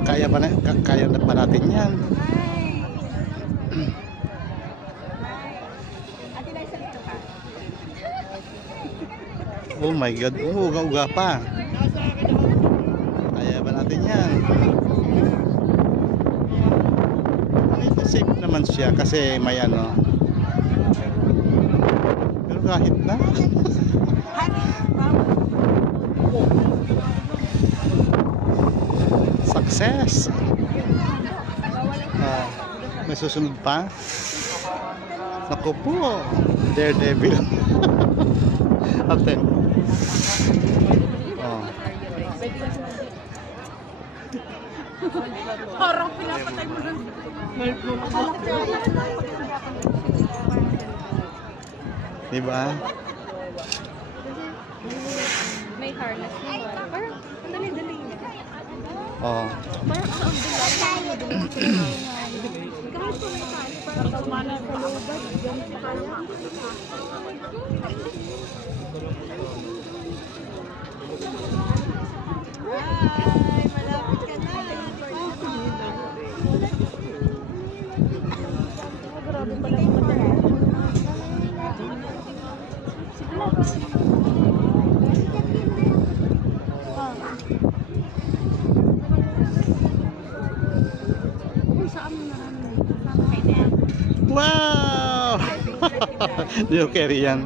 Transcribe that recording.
Kaya na pa natin yan. Oh my God, uga-uga pa. Kaya ba natin yan? Safe naman siya kasi may ano. Pero kahit na. Success. May susunod pa. Naku po, Daredevil. Aten. Parang pinapatay mo lang. Diba? May harness naman. Parang dali-dali niya. Oh. Parang ang dali. Kahit kung makain, parang kalmana sa looban. Ganun pa kaya. Ay, malapit ka na. Grabe pala yung mata. Wow! Di ko carry yan.